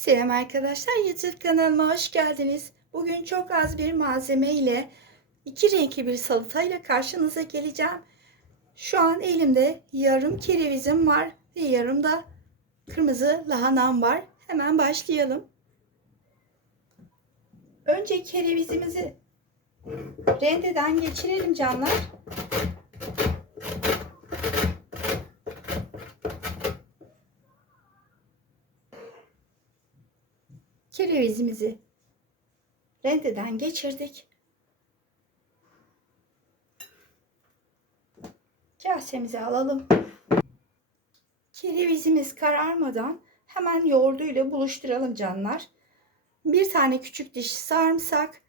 Selam arkadaşlar YouTube kanalıma hoş geldiniz. Bugün çok az bir malzeme ile iki renkli bir salatayla karşınıza geleceğim. Şu an elimde yarım kerevizim var ve yarım da kırmızı lahanam var. Hemen başlayalım. Önce kerevizimizi rendeden geçirelim canlar. Kerevizimizi rendeden geçirdik. Kasemize alalım. Kerevizimiz kararmadan hemen yoğurduyla buluşturalım canlar. Bir tane küçük diş sarımsak,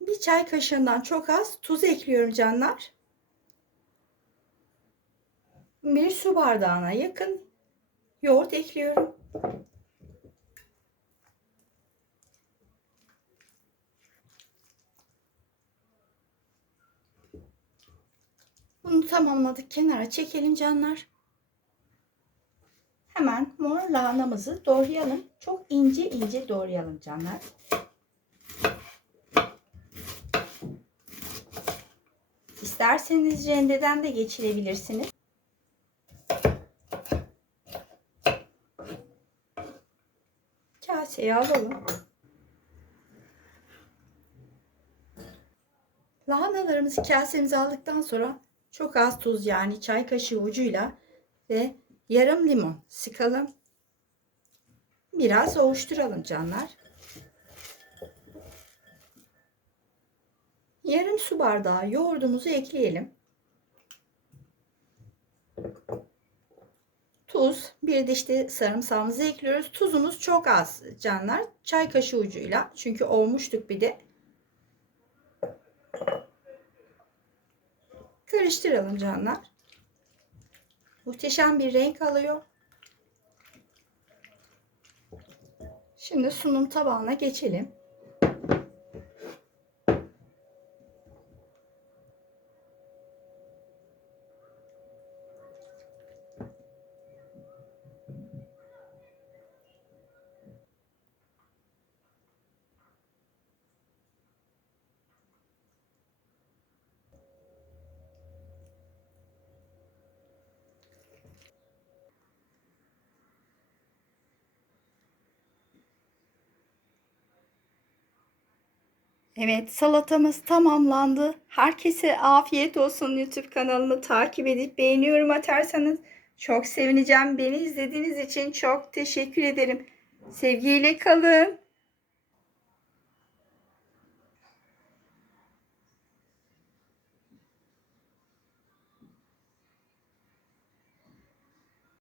bir çay kaşığından çok az tuz ekliyorum canlar. Bir su bardağına yakın yoğurt ekliyorum. Bunu tamamladık. Kenara çekelim canlar. Hemen mor lahanamızı doğrayalım. Çok ince ince doğrayalım canlar. İsterseniz rendeden de geçirebilirsiniz. Kaseye alalım. Lahanalarımızı kasemize aldıktan sonra çok az tuz yani çay kaşığı ucuyla ve yarım limon sıkalım. Biraz ovuşturalım canlar. Yarım su bardağı yoğurdumuzu ekleyelim. Tuz, bir diş de sarımsağımızı ekliyoruz. Tuzumuz çok az canlar. Çay kaşığı ucuyla. Çünkü olmuştuk bir de. Karıştıralım canlar. Muhteşem bir renk alıyor. Şimdi sunum tabağına geçelim. Evet salatamız tamamlandı. Herkese afiyet olsun YouTube kanalımı takip edip beğeniyorum atarsanız çok sevineceğim. Beni izlediğiniz için çok teşekkür ederim. Sevgiyle kalın.